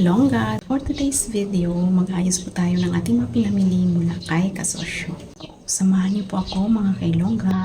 Ilongga. For today's video, mag-ayos po tayo ng ating mga pinamili mula kay Kasosyo. Samahan niyo po ako mga kailongga.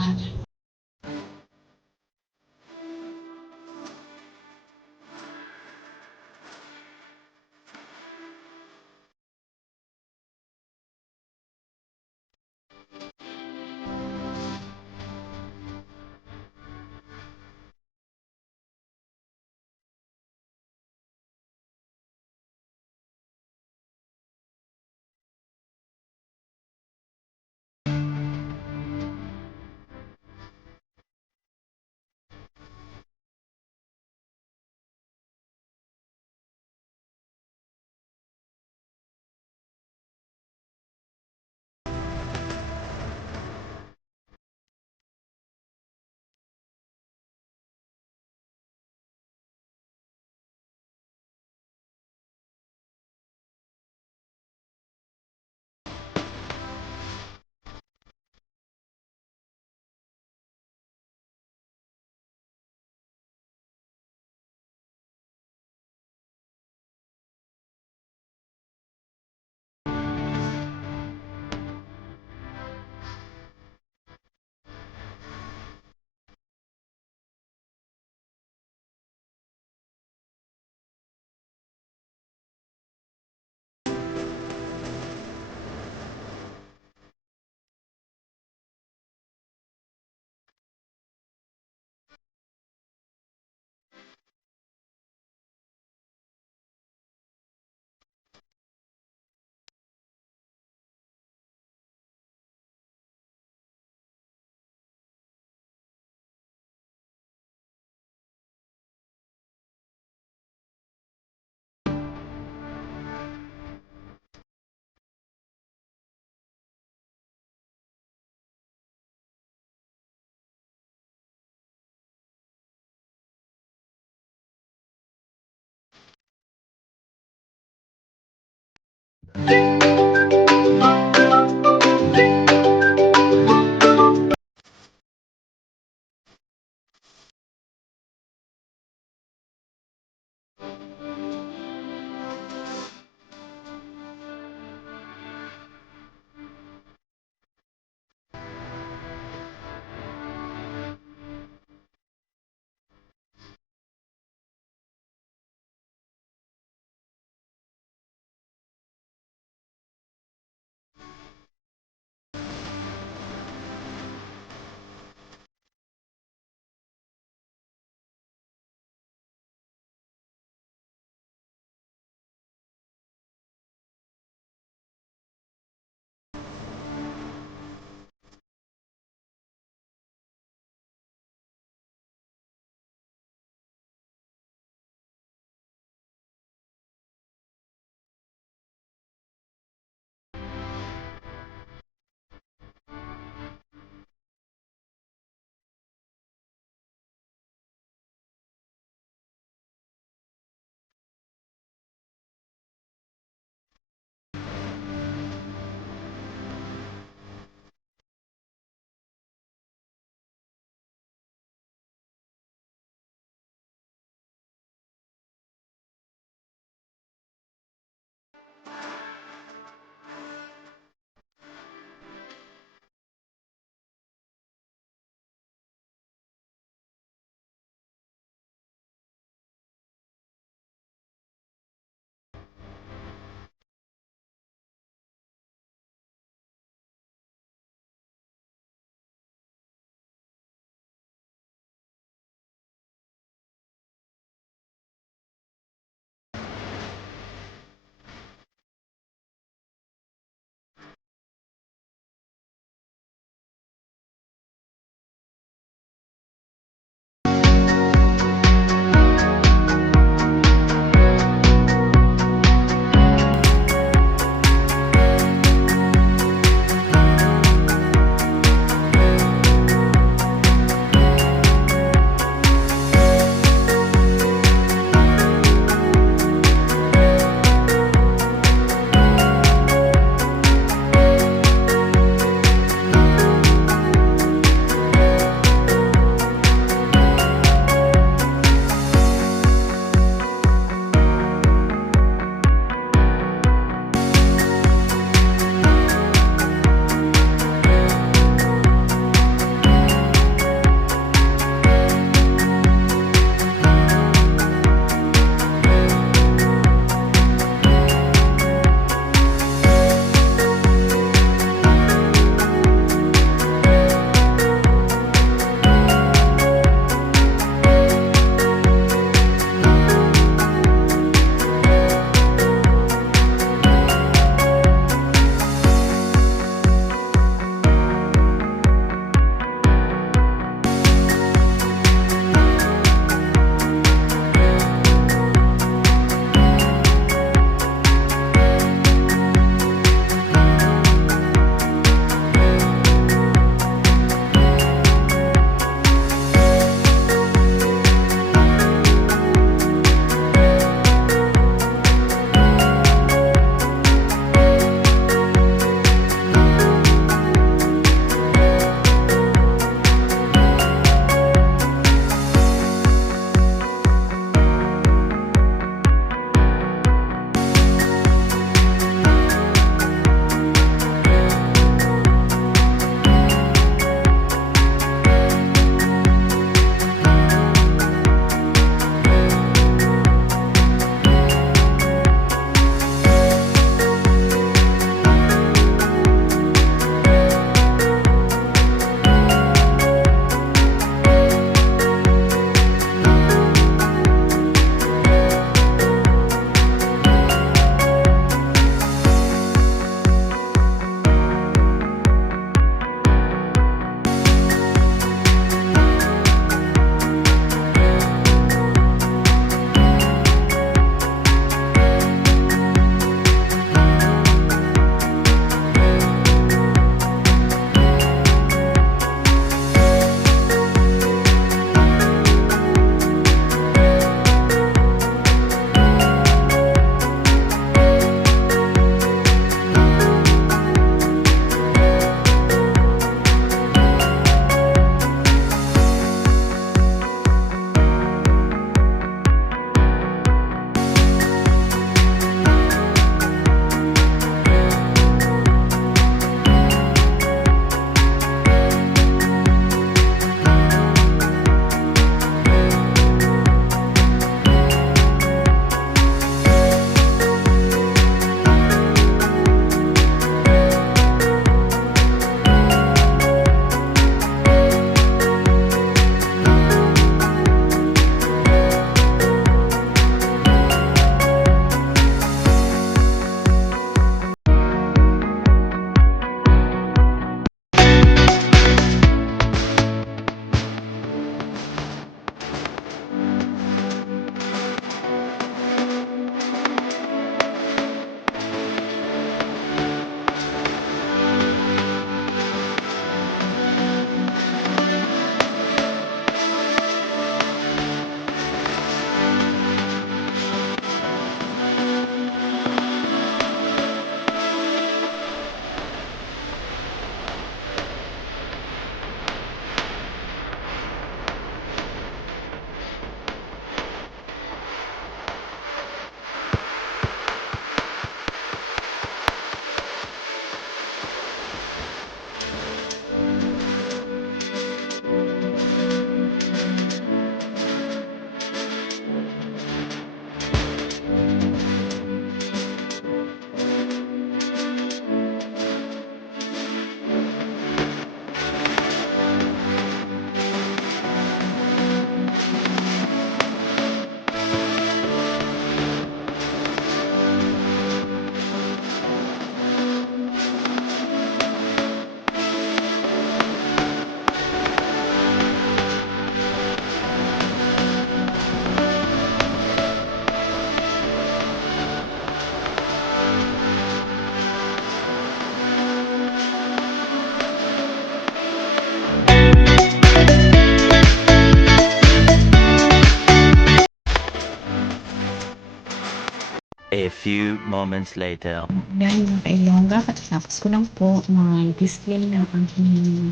A few moments later. Yan mga kailongga, katapos ko lang po mag-display ng aking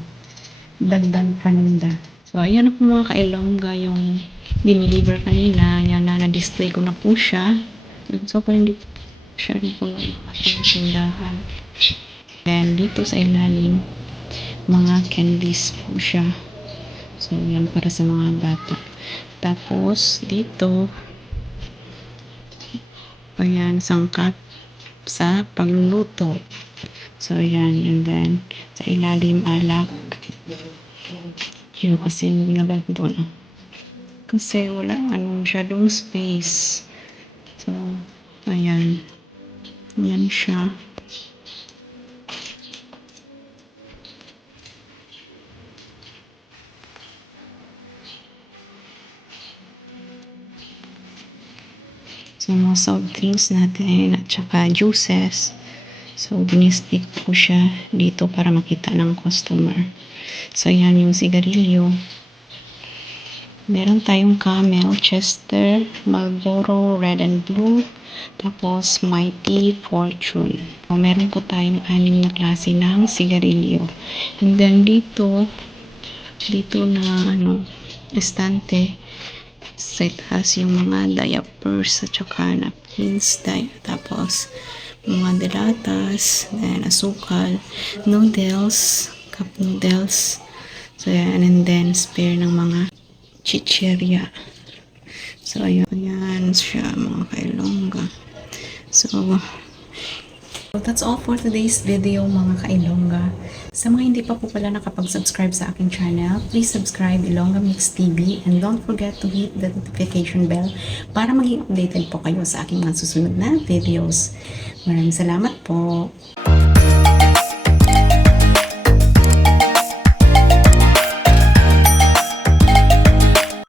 dagdag paninda. So, ayan na po mga kailongga yung diniliver kanina. Yan na, na-display ko na po siya. So, parang hindi siya rin po yung aking tindahan. Then, dito sa ilalim, mga candies po siya. So, yan para sa mga bata. Tapos, dito, ayan, sangkap sa pagluluto. So, yan. And then, sa ilalim, alak. Yun, kasi nilagay ko doon. Kasi wala, masyadong space. So, ayan. Yan siya. So, mga soft drinks natin at saka juices. So, binistick ko siya dito para makita ng customer. So, yan yung sigarilyo. Meron tayong Camel, Chester, Marlboro, Red and Blue, tapos Mighty, Fortune. So, meron po tayong 6 na klase ng sigarilyo. And then dito na estante, set has yung mga diapers at saka napkins, tapos mga delatas, then asukal, noodles, cup noodles, so yan, and then spare ng mga chichirya. So ayan siya mga kailongga. So that's all for today's video mga kailongga. Sa mga hindi pa po pala nakapag-subscribe sa aking channel, please subscribe Ilongga Mix TV and don't forget to hit the notification bell para maging updated po kayo sa aking mga susunod na videos. Maraming salamat po.